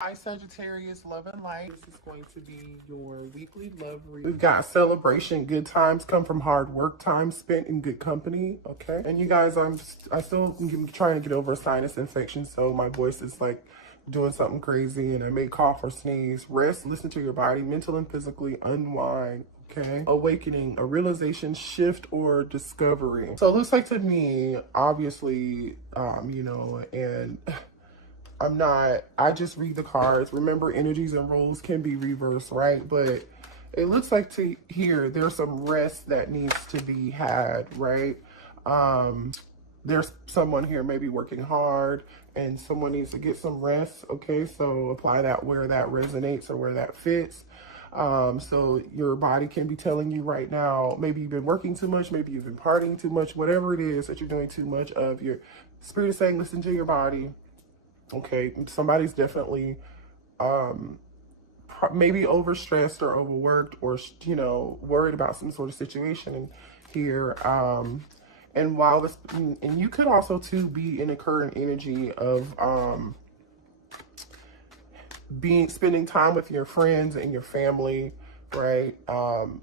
Hi Sagittarius, love and light. This is going to be your weekly love read. We've got celebration, good times come from hard work, time spent in good company, okay? And you guys, I still trying to get over a sinus infection, so my voice is like doing something crazy and I may cough or sneeze. Rest, listen to your body, mental and physically unwind. Okay, awakening, a realization, shift, or discovery. So it looks like to me, obviously, and I just read the cards. Remember, energies and roles can be reversed, right? But it looks like to here, there's some rest that needs to be had, right? There's someone here maybe working hard and someone needs to get some rest, okay? So apply that where that resonates or where that fits. So your body can be telling you right now, maybe you've been working too much, maybe you've been partying too much, whatever it is that you're doing too much of, your spirit is saying, listen to your body. Okay, somebody's definitely maybe overstressed or overworked or, worried about some sort of situation here. And while this, and you could also too be in a current energy of spending time with your friends and your family, right?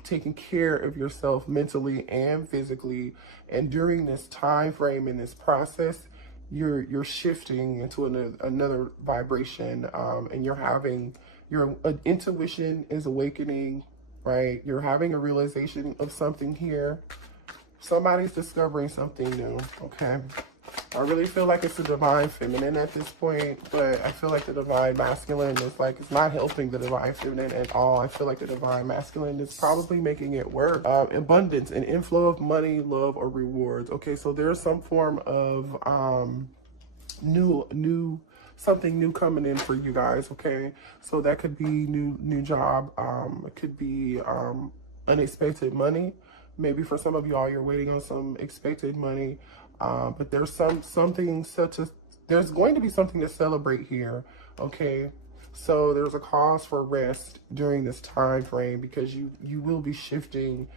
Taking care of yourself mentally and physically. And during this time frame in this process, you're shifting into another vibration, and your intuition is awakening, right? You're having a realization of something here. Somebody's discovering something new, okay? I really feel like it's a divine feminine at this point, but I feel like the divine masculine is like, it's not helping the divine feminine at all. I feel like the divine masculine is probably making it work. Abundance, an inflow of money, love, or rewards. Okay, so there's some form of something new coming in for you guys, okay? So that could be new job. It could be unexpected money. Maybe for some of y'all, you're waiting on some expected money. But there's there's going to be something to celebrate here, okay? So there's a cause for rest during this time frame because you will be shifting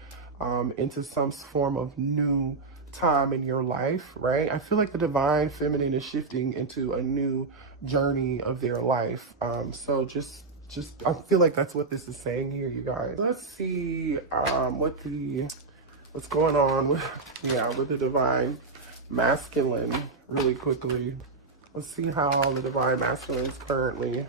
into some form of new time in your life, right? I feel like the divine feminine is shifting into a new journey of their life. So just I feel like that's what this is saying here, you guys. Let's see what's going on with the divine masculine really quickly. Let's see how the divine masculine is currently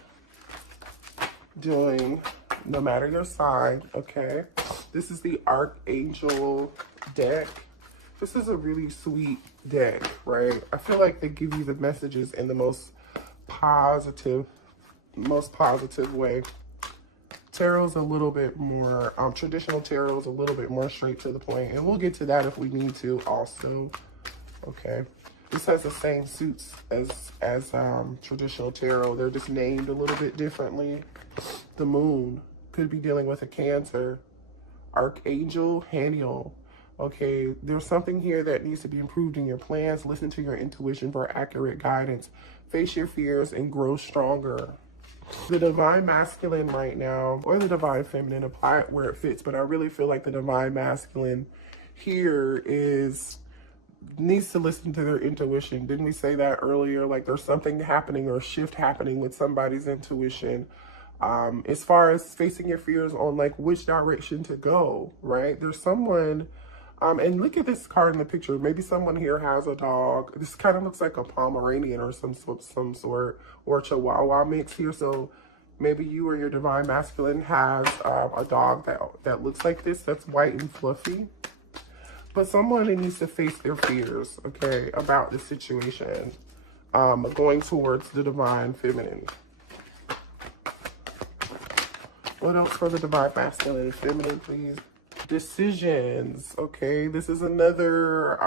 doing, no matter your sign, okay? This is the Archangel deck. This is a really sweet deck, right? I feel like they give you the messages in the most positive way. Tarot's a little bit more, traditional tarot's a little bit more straight to the point, and we'll get to that if we need to also. Okay, this has the same suits as traditional tarot. They're just named a little bit differently. The moon could be dealing with a Cancer. Archangel Haniel. Okay, there's something here that needs to be improved in your plans. Listen to your intuition for accurate guidance. Face your fears and grow stronger. The divine masculine right now, or the divine feminine, apply it where it fits. But I really feel like the divine masculine here needs to listen to their intuition. Didn't we say that earlier? Like there's something happening or a shift happening with somebody's intuition. As far as facing your fears on like which direction to go, right? There's someone, and look at this card in the picture. Maybe someone here has a dog. This kind of looks like a Pomeranian or some sort, or a Chihuahua mix here. So maybe you or your divine masculine has a dog that looks like this, that's white and fluffy. But someone needs to face their fears, okay, about the situation, going towards the divine feminine. What else for the divine masculine and feminine, please? Decisions, okay? This is another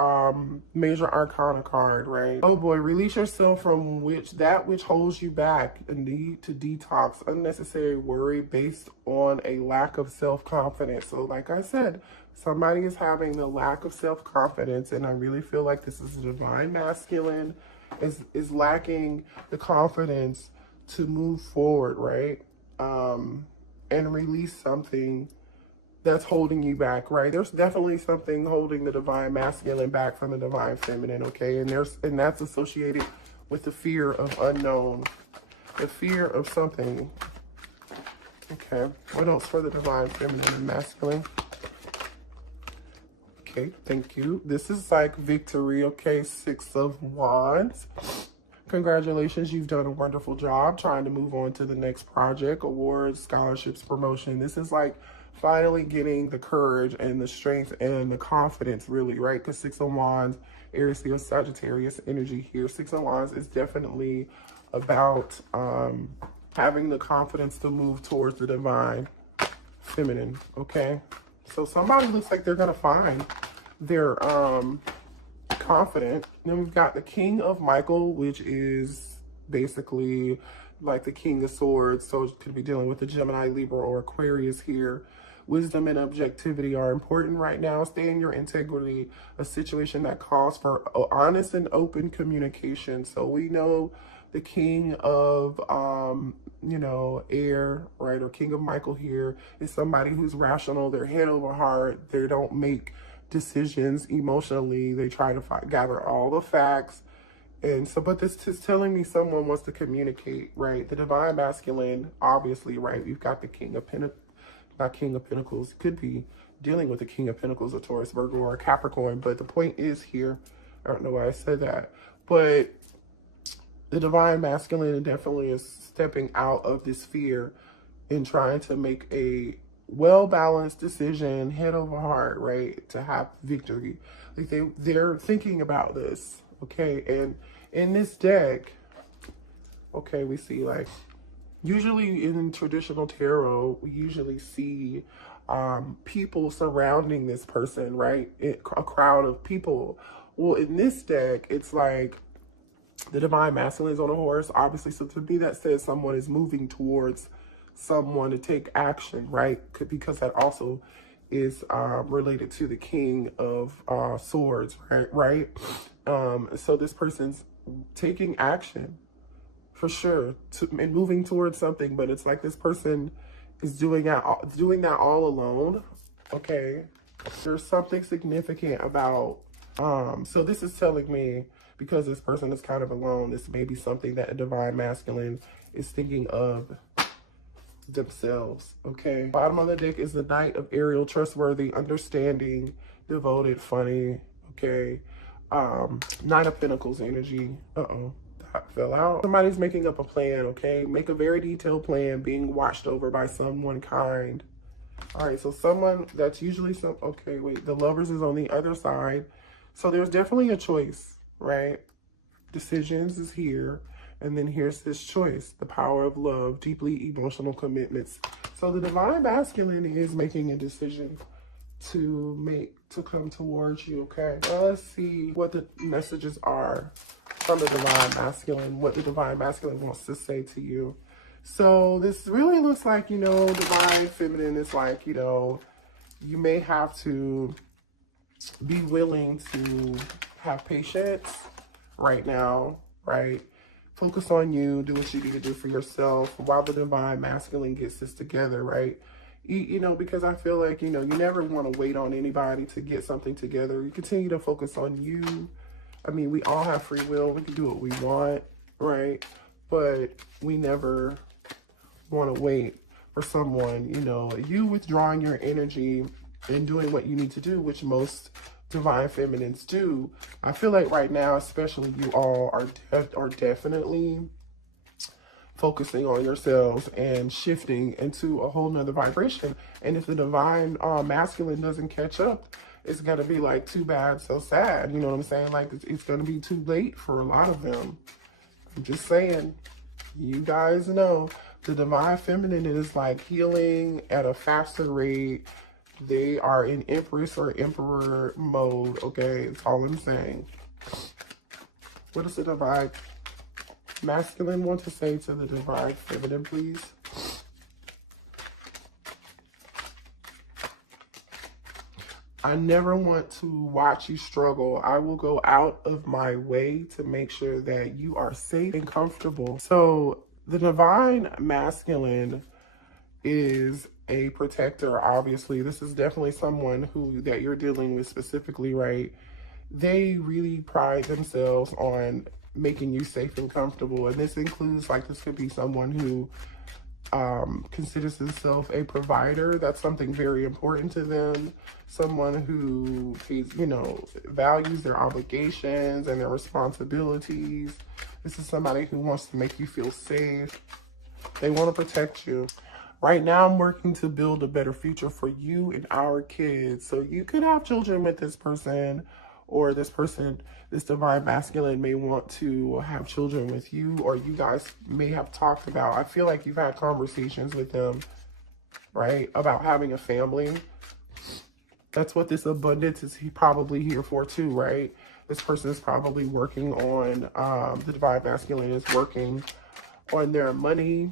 major arcana card, right? Oh boy, release yourself from that which holds you back. A need to detox unnecessary worry based on a lack of self-confidence. So like I said, somebody is having the lack of self-confidence, and I really feel like this is a divine masculine is lacking the confidence to move forward, right? And release something that's holding you back, right? There's definitely something holding the divine masculine back from the divine feminine, okay? And that's associated with the fear of unknown. The fear of something. Okay, what else for the divine feminine and masculine? Okay, thank you. This is like victory, okay? 6 of Wands. Congratulations, you've done a wonderful job trying to move on to the next project, awards, scholarships, promotion. This is like finally getting the courage and the strength and the confidence, really, right? Because 6 of Wands, Aries, Leo, Sagittarius energy here. 6 of Wands is definitely about having the confidence to move towards the divine feminine, okay? So somebody looks like they're gonna find their confident. Then we've got the King of Michael, which is basically like the King of Swords. So it could be dealing with the Gemini, Libra, or Aquarius here. Wisdom and objectivity are important right now. Stay in your integrity, a situation that calls for honest and open communication. So we know the King of, you know, air, right, or King of Michael here is somebody who's rational. They're head over heart. They don't make decisions emotionally. They try to gather all the facts. And so, but this is telling me someone wants to communicate, right? The divine masculine, obviously, right? We've got the King of Pentacles, not King of Pentacles. Could be dealing with the King of Pentacles, a Taurus, Virgo, or a Capricorn. But the point is here, I don't know why I said that, but the divine masculine definitely is stepping out of this fear and trying to make a well-balanced decision, head over heart, right, to have victory. Like they're thinking about this, okay? And in this deck, okay, we see like, usually in traditional tarot, we usually see people surrounding this person, right? A crowd of people. Well, in this deck, it's like the divine masculine is on a horse, obviously. So to me, that says someone is moving towards someone to take action, right? Because that also is related to the King of Swords, right? So this person's taking action for sure and moving towards something, but it's like this person is doing that all alone, okay? There's something significant about, so this is telling me, because this person is kind of alone, this may be something that a divine masculine is thinking of themselves, okay? Bottom of the deck is the Knight of Ariel, trustworthy, understanding, devoted, funny, okay? Nine of Pentacles energy. That fell out. Somebody's making up a plan, okay? Make a very detailed plan, being watched over by someone kind. All right, so someone that's usually okay, wait, the Lovers is on the other side. So there's definitely a choice, right? Decisions is here. And then here's this choice, the power of love, deeply emotional commitments. So the divine masculine is making a decision to come towards you, okay? Now let's see what the messages are from the divine masculine, what the divine masculine wants to say to you. So this really looks like, you know, divine feminine is like, you know, you may have to be willing to have patience right now, right? Focus on you, do what you need to do for yourself while the divine masculine gets this together, right? You know, because I feel like, you know, you never want to wait on anybody to get something together. You continue to focus on you. I mean, we all have free will. We can do what we want, right? But we never want to wait for someone, you know, you withdrawing your energy and doing what you need to do, which most divine feminines do. I feel like right now, especially, you all are definitely focusing on yourselves and shifting into a whole nother vibration. And if the divine masculine doesn't catch up, it's gonna be like too bad, so sad. You know what I'm saying? Like it's gonna be too late for a lot of them. I'm just saying, you guys know the divine feminine is like healing at a faster rate. They are in Empress or Emperor mode, okay? That's all I'm saying. What does the divine masculine want to say to the divine feminine, please? I never want to watch you struggle. I will go out of my way to make sure that you are safe and comfortable. So the divine masculine is a protector, obviously. This is definitely someone that you're dealing with specifically, right? They really pride themselves on making you safe and comfortable. And this includes, like, this could be someone who considers himself a provider. That's something very important to them. Someone who is, you know, values their obligations and their responsibilities. This is somebody who wants to make you feel safe. They want to protect you. Right now, I'm working to build a better future for you and our kids. So you could have children with this person, or this person, this divine masculine, may want to have children with you, or you guys may have talked about, I feel like you've had conversations with them, right, about having a family. That's what this abundance is probably here for too, right? This person is probably working on, the divine masculine is working on their money,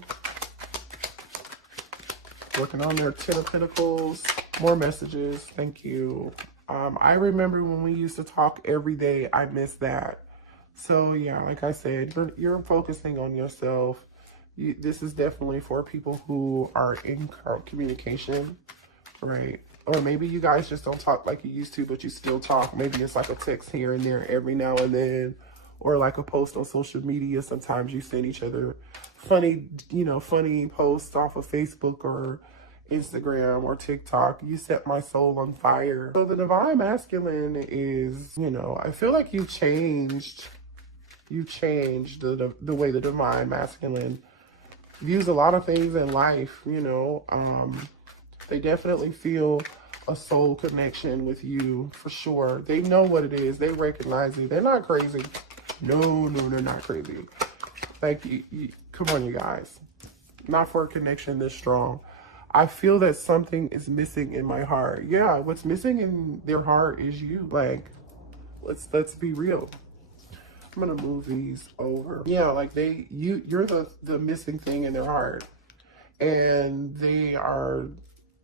working on their 10 of Pentacles. More messages. Thank you. I remember when we used to talk every day. I miss that. So yeah, like I said, you're focusing on yourself. This is definitely for people who are in communication, right? Or maybe you guys just don't talk like you used to, but you still talk. Maybe it's like a text here and there every now and then, or like a post on social media. Sometimes you send each other funny, you know, funny posts off of Facebook or Instagram or TikTok. You set my soul on fire. So the divine masculine is, you know, I feel like you changed the way the divine masculine views a lot of things in life, you know. They definitely feel a soul connection with you, for sure. They know what it is. They recognize it. They're not crazy. No, they're not crazy. Like, come on, you guys. Not for a connection this strong. I feel that something is missing in my heart. Yeah, what's missing in their heart is you. Like, let's be real. I'm gonna move these over. Yeah, like you're the missing thing in their heart, and they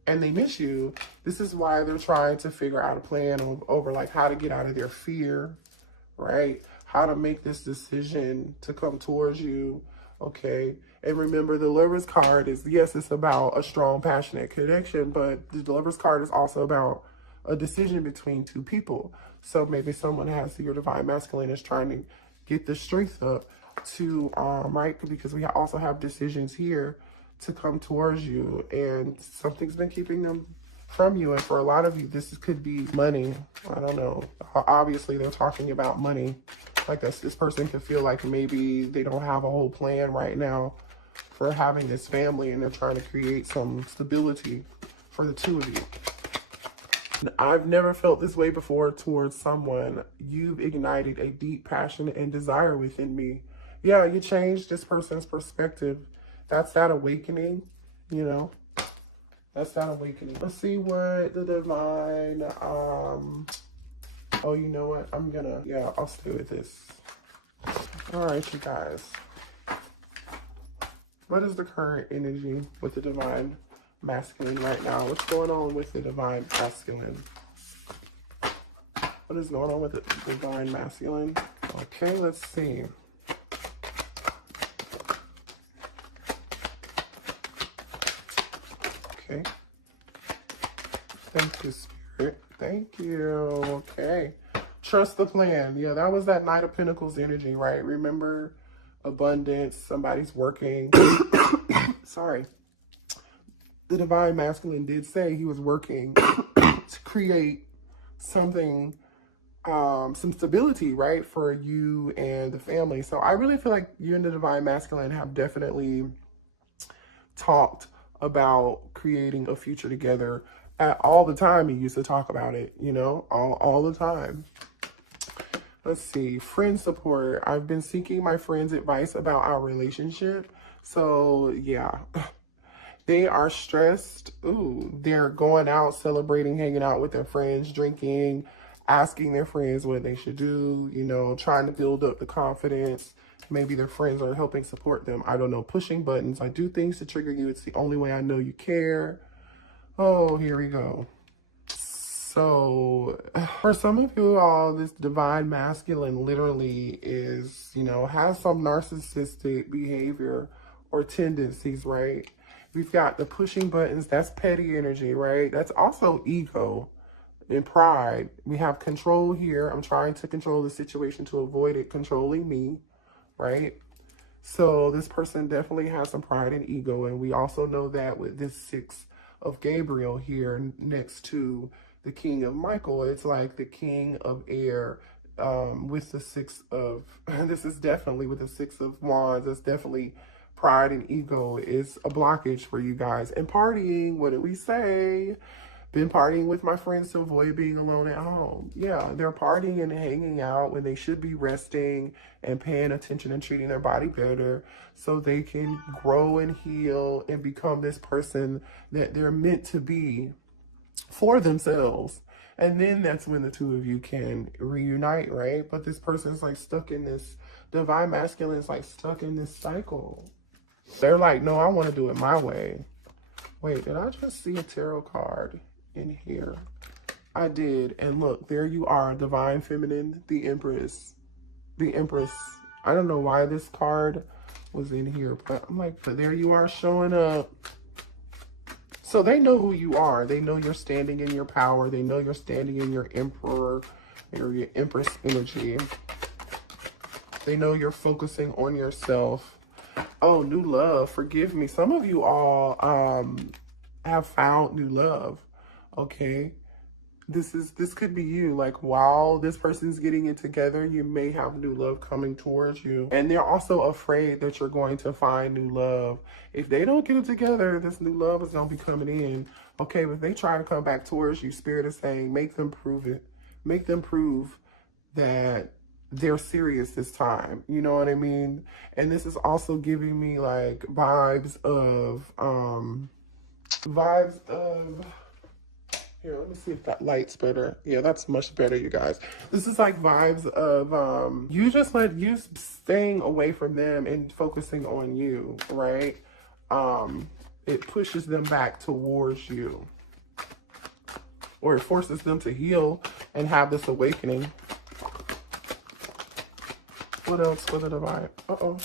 miss you. This is why they're trying to figure out a plan over like how to get out of their fear, right? How to make this decision to come towards you, okay? And remember, the Lover's card is, yes, it's about a strong, passionate connection, but the Lover's card is also about a decision between two people. So maybe someone has, your divine masculine is trying to get the strength up to, right? Because we also have decisions here to come towards you, and something's been keeping them from you. And for a lot of you, this could be money. I don't know. Obviously, they're talking about money. Like this person could feel like maybe they don't have a whole plan right now for having this family, and they're trying to create some stability for the two of you. I've never felt this way before towards someone. You've ignited a deep passion and desire within me. Yeah, you changed this person's perspective. That's that awakening, you know. That's that awakening. Let's see what the divine, oh, you know what? I'll stay with this. All right, you guys. What is the current energy with the divine masculine right now? What's going on with the divine masculine? What is going on with the divine masculine? Okay, let's see. Okay. Thank you, Spirit. Thank you. Okay. Trust the plan. Yeah, that was that Knight of Pentacles energy, right? Remember, abundance, somebody's working. Sorry. The divine masculine did say he was working to create something, some stability, right, for you and the family. So I really feel like you and the divine masculine have definitely talked about creating a future together. All the time you used to talk about it, you know, all the time. Let's see, friend support. I've been seeking my friends' advice about our relationship. So yeah, they are stressed. Ooh, they're going out, celebrating, hanging out with their friends, drinking, asking their friends what they should do, you know, trying to build up the confidence. Maybe their friends are helping support them. I don't know, pushing buttons. I do things to trigger you. It's the only way I know you care. Oh, here we go. So for some of you all, this divine masculine literally is, you know, has some narcissistic behavior or tendencies, right? We've got the pushing buttons. That's petty energy, right? That's also ego and pride. We have control here. I'm trying to control the situation to avoid it controlling me. right? So this person definitely has some pride and ego. And we also know that with this 6 of Gabriel here next to the King of Michael, it's like the King of Air with the 6 of, this is definitely with the 6 of Wands, it's definitely pride and ego is a blockage for you guys. And partying, what did we say? Been partying with my friends to avoid being alone at home. Yeah, they're partying and hanging out when they should be resting and paying attention and treating their body better so they can grow and heal and become this person that they're meant to be for themselves. And then that's when the two of you can reunite, right? But this person's like stuck in this, divine masculine is like stuck in this cycle. They're like, no, I want to do it my way. Wait, did I just see a tarot card in here? I did. And look, there you are, divine feminine, the Empress. The Empress. I don't know why this card was in here, but I'm like, but there you are showing up. So they know who you are. They know you're standing in your power. They know you're standing in your emperor or your Empress energy. They know you're focusing on yourself. Oh, new love. Forgive me. Some of you all have found new love. Okay. This could be you. Like, while this person's getting it together, you may have new love coming towards you. And they're also afraid that you're going to find new love. If they don't get it together, this new love is going to be coming in. Okay, but if they try to come back towards you, Spirit is saying, make them prove it. Make them prove that they're serious this time. You know what I mean? And this is also giving me like vibes of, here, let me see if that light's better. Yeah, that's much better, you guys. This is like vibes of you just like you staying away from them and focusing on you, right? It pushes them back towards you. Or it forces them to heal and have this awakening. What else for the divine? Uh-oh.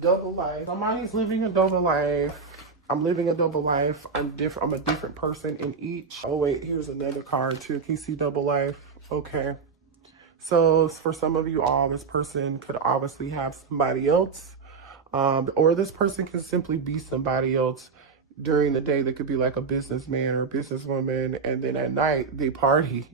Double life. Somebody's living a double life. I'm living a double life. I'm a different person in each. Oh, wait, here's another card too. Can you see double life? Okay. So for some of you all, this person could obviously have somebody else. Or this person can simply be somebody else during the day. They could be like a businessman or a businesswoman. And then at night, they party,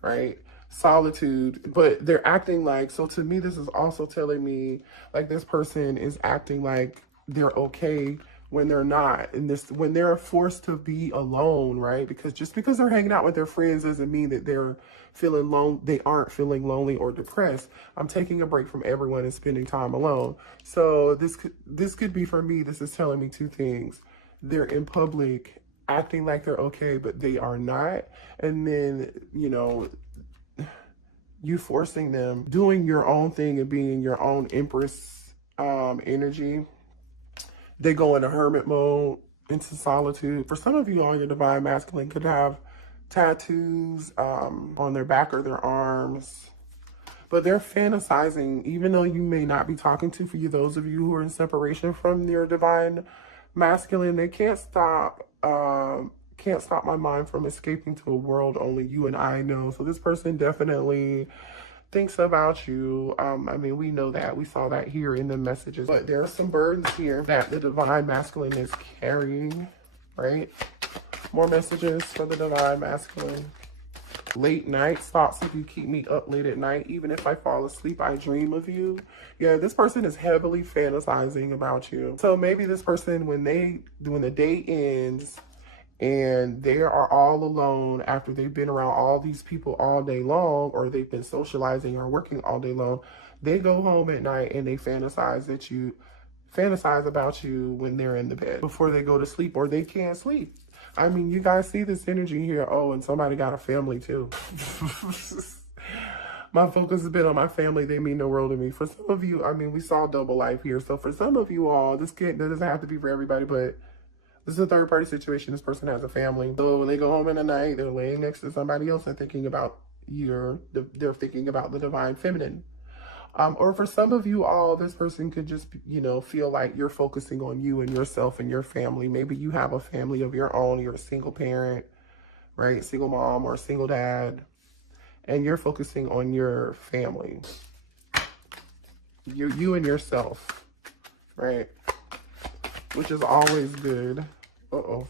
right? Solitude. But they're acting like, so to me, this is also telling me like this person is acting like they're okay when they're not, and when they're forced to be alone, right? Because just because they're hanging out with their friends doesn't mean that they're feeling lonely. They aren't feeling lonely or depressed. I'm taking a break from everyone and spending time alone. So this could be for me. This is telling me two things. They're in public acting like they're okay, but they are not. And then, you know, you forcing them doing your own thing and being your own Empress energy. They go into hermit mode, into solitude. For some of you all, your divine masculine could have tattoos on their back or their arms. But they're fantasizing, even though you may not be talking to, for you, those of you who are in separation from your divine masculine, they can't stop my mind from escaping to a world only you and I know. So this person definitely thinks about you. I mean, we know that. We saw that here in the messages. But there are some burdens here that the divine masculine is carrying, right? More messages for the divine masculine. Late night thoughts if you keep me up late at night. Even if I fall asleep, I dream of you. Yeah, this person is heavily fantasizing about you. So maybe this person, when the day ends, and they are all alone after they've been around all these people all day long, or they've been socializing or working all day long, they go home at night and they fantasize about you when they're in the bed before they go to sleep, or they can't sleep. I mean, you guys see this energy here. Oh, and somebody got a family too. My focus has been on my family. They mean the world to me. For some of you, I mean, we saw double life here. So for some of you all, that doesn't have to be for everybody, but this is a third-party situation. This person has a family. So when they go home in the night, they're laying next to somebody else and thinking about they're thinking about the divine feminine. Or for some of you all, this person could just, you know, feel like you're focusing on you and yourself and your family. Maybe you have a family of your own. You're a single parent, right? Single mom or a single dad. And you're focusing on your family. You and yourself, right? Which is always good. Uh-oh.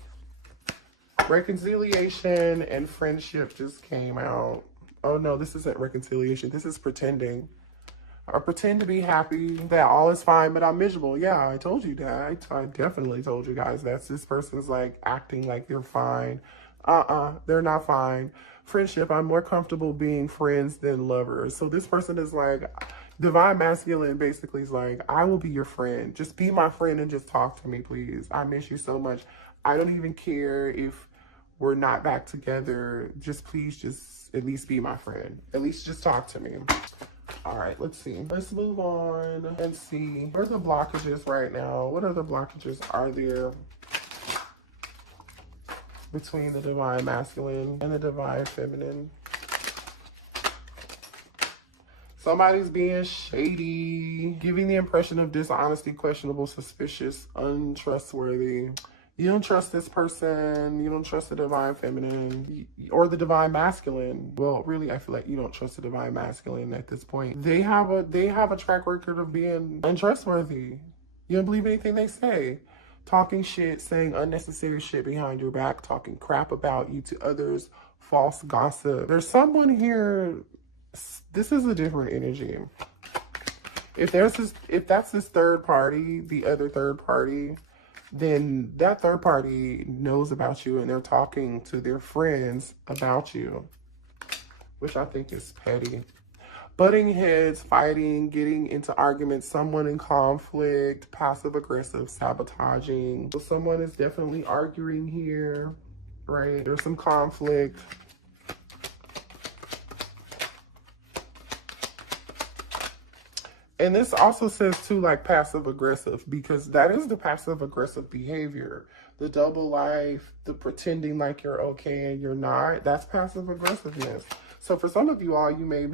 Reconciliation and friendship just came out. Oh no, this isn't reconciliation. This is pretending. I pretend to be happy that all is fine, but I'm miserable. Yeah, I told you that. I definitely told you guys that this person's like acting like they're fine. They're not fine. Friendship, I'm more comfortable being friends than lovers. So this person is like, divine masculine basically is like, I will be your friend. Just be my friend and just talk to me, please. I miss you so much. I don't even care if we're not back together. Just please just at least be my friend. At least just talk to me. All right, let's see. Let's move on and see. Where are the blockages right now? What other blockages are there between the divine masculine and the divine feminine? Somebody's being shady, giving the impression of dishonesty, questionable, suspicious, untrustworthy. You don't trust this person. You don't trust the divine feminine or the divine masculine. Well, really, I feel like you don't trust the divine masculine at this point. They have a track record of being untrustworthy. You don't believe anything they say. Talking shit, saying unnecessary shit behind your back, talking crap about you to others, false gossip. There's someone here. This is a different energy. If that's this third party, the other third party, then that third party knows about you and they're talking to their friends about you, which I think is petty. Butting heads, fighting, getting into arguments, someone in conflict, passive aggressive, sabotaging. So someone is definitely arguing here, right? There's some conflict. And this also says too, like passive aggressive, because that is the passive aggressive behavior. The double life, the pretending like you're okay and you're not, that's passive aggressiveness. So for some of you all, you may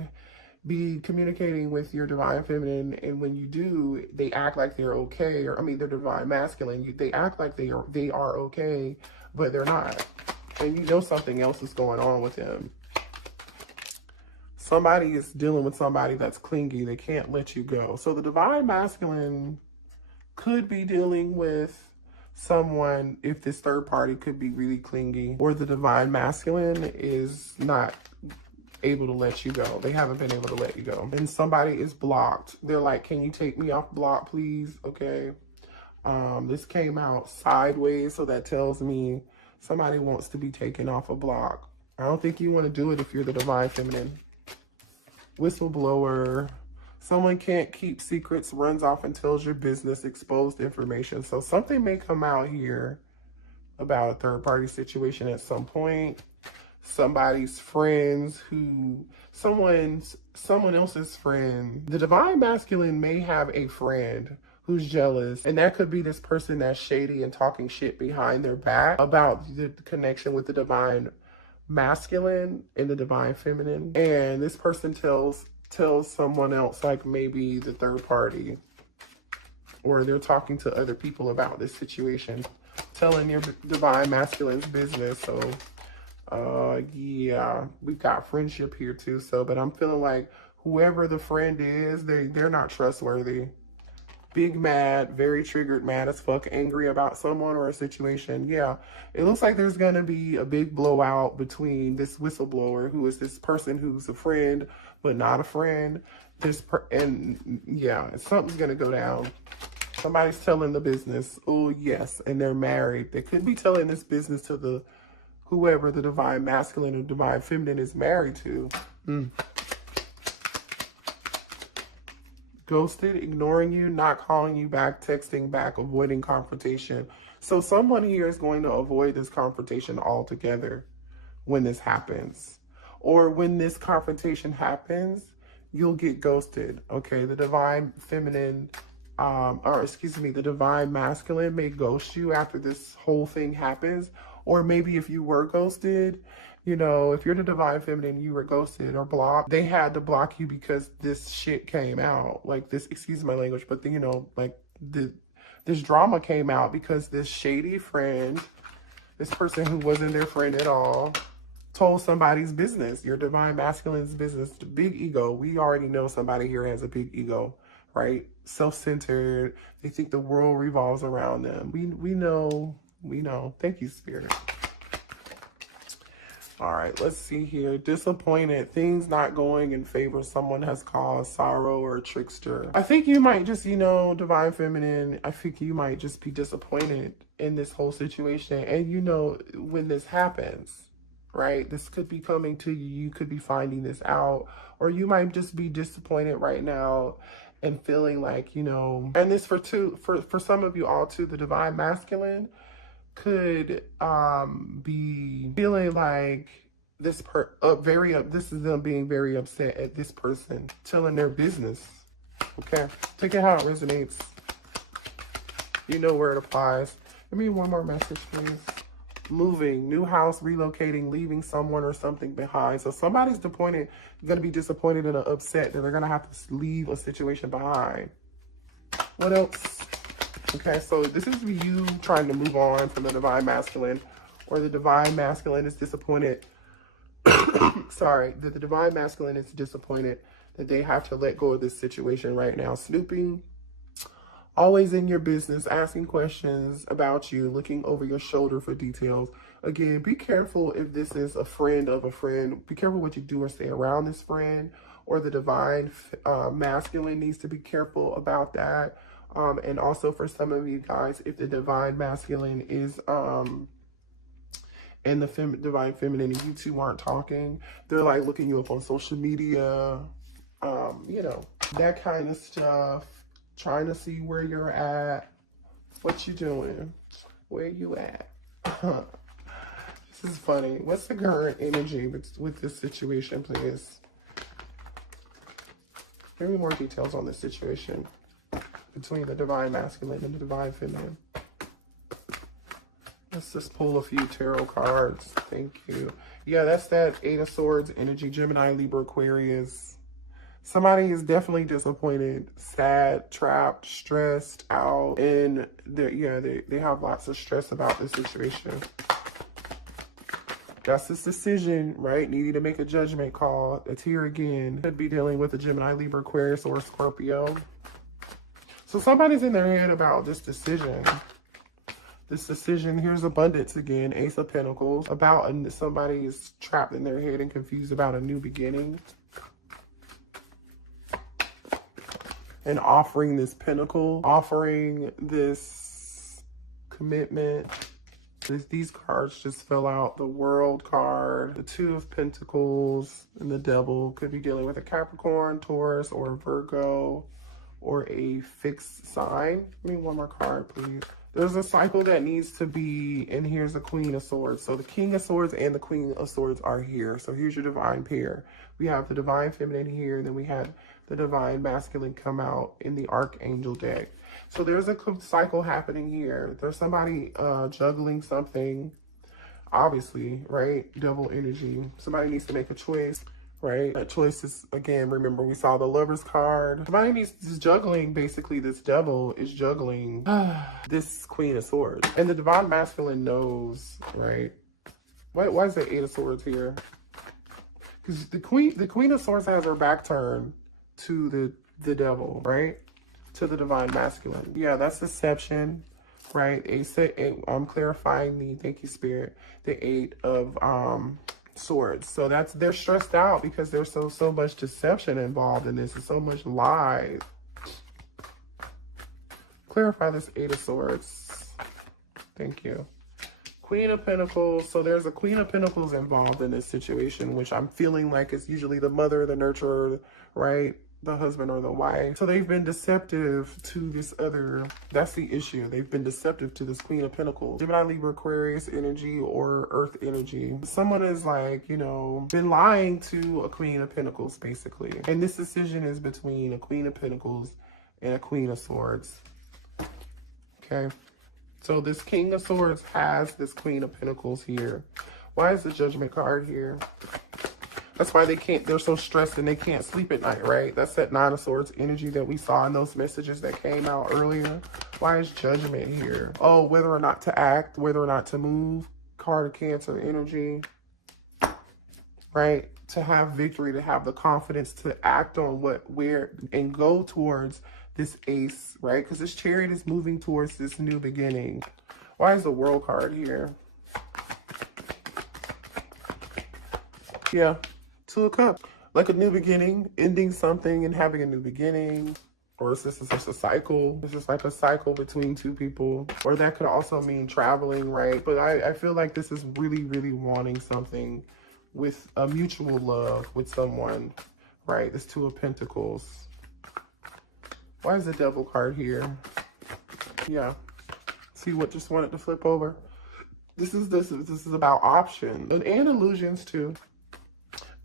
be communicating with your divine feminine, and when you do, they act like they're okay, or I mean, they're divine masculine. They act like they are okay, but they're not. And you know something else is going on with them. Somebody is dealing with somebody that's clingy. They can't let you go. So the divine masculine could be dealing with someone, if this third party could be really clingy, or the divine masculine is not able to let you go. They haven't been able to let you go. And somebody is blocked. They're like, can you take me off block, please? Okay. This came out sideways, so that tells me somebody wants to be taken off a block. I don't think you want to do it if you're the divine feminine. Whistleblower. Someone can't keep secrets, runs off and tells your business, exposed information. So something may come out here about a third party situation at some point. Somebody's friends someone else's friend. The divine masculine may have a friend who's jealous, and that could be this person that's shady and talking shit behind their back about the connection with the divine masculine and the divine feminine. And this person tells someone else, like maybe the third party, or they're talking to other people about this situation, telling your divine masculine's business. So yeah, we've got friendship here too. So, but I'm feeling like whoever the friend is, they're not trustworthy. Big mad, very triggered, mad as fuck, angry about someone or a situation. Yeah, it looks like there's gonna be a big blowout between this whistleblower, who is this person who's a friend but not a friend. And yeah, something's gonna go down. Somebody's telling the business. Oh yes, and they're married. They could be telling this business to whoever the divine masculine or divine feminine is married to. Ghosted, ignoring you, not calling you back, texting back, avoiding confrontation. So someone here is going to avoid this confrontation altogether when this happens. Or when this confrontation happens, you'll get ghosted. Okay, the divine feminine, the divine masculine may ghost you after this whole thing happens. Or maybe if you were ghosted, you know, if you're the divine feminine, you were ghosted or blocked, they had to block you because this shit came out. Like this, excuse my language, but you know, like this drama came out because this shady friend, this person who wasn't their friend at all, told somebody's business, your divine masculine's business, the big ego. We already know somebody here has a big ego, right? Self-centered. They think the world revolves around them. We know. Thank you, Spirit. All right, let's see here. Disappointed. Things not going in favor. Someone has caused sorrow or a trickster. I think you might just, Divine Feminine, I think you might just be disappointed in this whole situation. And when this happens, right? This could be coming to you. You could be finding this out. Or you might just be disappointed right now and feeling like, and this for some of you all too, the Divine Masculine could be feeling like this this is them being very upset at this person telling their business. Okay, take it how it resonates. You know where it applies. Give me one more message, please. Moving, new house, relocating, leaving someone or something behind. So somebody's going to be disappointed and upset that they're going to have to leave a situation behind. What else? Okay, so this is you trying to move on from the Divine Masculine, or the Divine Masculine is disappointed. Sorry, that the Divine Masculine is disappointed that they have to let go of this situation right now. Snooping, always in your business, asking questions about you, looking over your shoulder for details. Again, be careful if this is a friend of a friend. Be careful what you do or say around this friend, or the Divine Masculine needs to be careful about that. And also for some of you guys, if the Divine Masculine is and the Divine Feminine and you two aren't talking, they're like looking you up on social media, that kind of stuff, trying to see where you're at, what you doing, where you at. This is funny. What's the current energy with this situation, please? Give me more details on this situation between the Divine Masculine and the Divine Feminine. Let's just pull a few tarot cards. Thank you. Yeah, that's that Eight of Swords energy. Gemini, Libra, Aquarius. Somebody is definitely disappointed, sad, trapped, stressed out. And they have lots of stress about this situation. That's this decision, right? Needing to make a judgment call. It's here again. Could be dealing with a Gemini, Libra, Aquarius, or Scorpio. So somebody's in their head about this decision. This decision, here's abundance again, Ace of Pentacles. Somebody is trapped in their head and confused about a new beginning. And offering this pentacle, offering this commitment. These cards just fell out. The World card, the Two of Pentacles, and the Devil. Could be dealing with a Capricorn, Taurus, or Virgo, or a fixed sign. Give me one more card, please. There's a cycle that needs to be, and here's the Queen of Swords. So the King of Swords and the Queen of Swords are here. So here's your divine pair. We have the Divine Feminine here, and then we had the Divine Masculine come out in the Archangel deck. So there's a cycle happening here. There's somebody juggling something, obviously, right? Devil energy. Somebody needs to make a choice, right? That choice is, again, remember we saw the Lover's card. Somebody is juggling, basically this devil is juggling this Queen of Swords. And the Divine Masculine knows, right? Why is the Eight of Swords here? Because the Queen of Swords has her back turned to the devil, right? To the Divine Masculine. Yeah, that's deception, right? I'm clarifying thank you, Spirit, the Eight of Swords. So they're stressed out because there's so much deception involved in this, and so much lies. Clarify this Eight of Swords. Thank you. Queen of Pentacles. So there's a Queen of Pentacles involved in this situation, which I'm feeling like is usually the mother, the nurturer, right? The husband or the wife. So they've been deceptive to this other, that's the issue. They've been deceptive to this Queen of Pentacles. Gemini, Libra, Aquarius energy, or Earth energy. Someone is like, been lying to a Queen of Pentacles, basically. And this decision is between a Queen of Pentacles and a Queen of Swords. Okay. So this King of Swords has this Queen of Pentacles here. Why is the Judgment card here? That's why they're so stressed and they can't sleep at night, right? That's that Nine of Swords energy that we saw in those messages that came out earlier. Why is Judgment here? Oh, whether or not to act, whether or not to move. Card of Cancer energy, right? To have victory, to have the confidence to act on and go towards this ace, right? Because this Chariot is moving towards this new beginning. Why is the World card here? Yeah, Two of Cups. Like a new beginning, ending something and having a new beginning. Or is this just a cycle? This is like a cycle between two people. Or that could also mean traveling, right? But I feel like this is really, really wanting something with a mutual love with someone, right? This Two of Pentacles. Why is the Devil card here? Yeah. See what just wanted to flip over? This is about options and illusions too.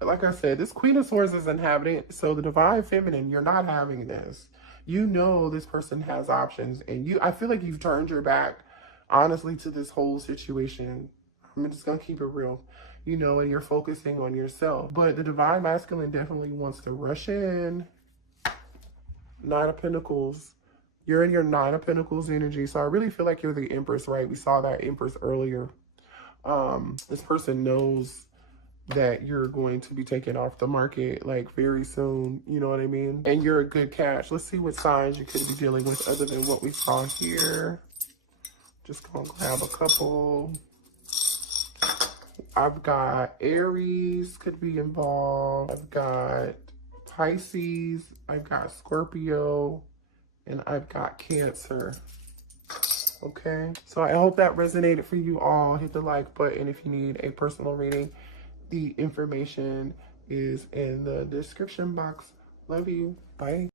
Like I said, this Queen of Swords is inhabitant, so the Divine Feminine, you're not having this. You know this person has options, and I feel like you've turned your back, honestly, to this whole situation. I'm just going to keep it real, you know, and you're focusing on yourself. But the Divine Masculine definitely wants to rush in. Nine of Pentacles. You're in your Nine of Pentacles energy, so I really feel like you're the Empress, right? We saw that Empress earlier. This person knows that you're going to be taken off the market like very soon, you know what I mean? And you're a good catch. Let's see what signs you could be dealing with other than what we saw here. Just gonna grab a couple. I've got Aries could be involved. I've got Pisces. I've got Scorpio. And I've got Cancer. Okay, so I hope that resonated for you all. Hit the like button if you need a personal reading. The information is in the description box. Love you. Bye.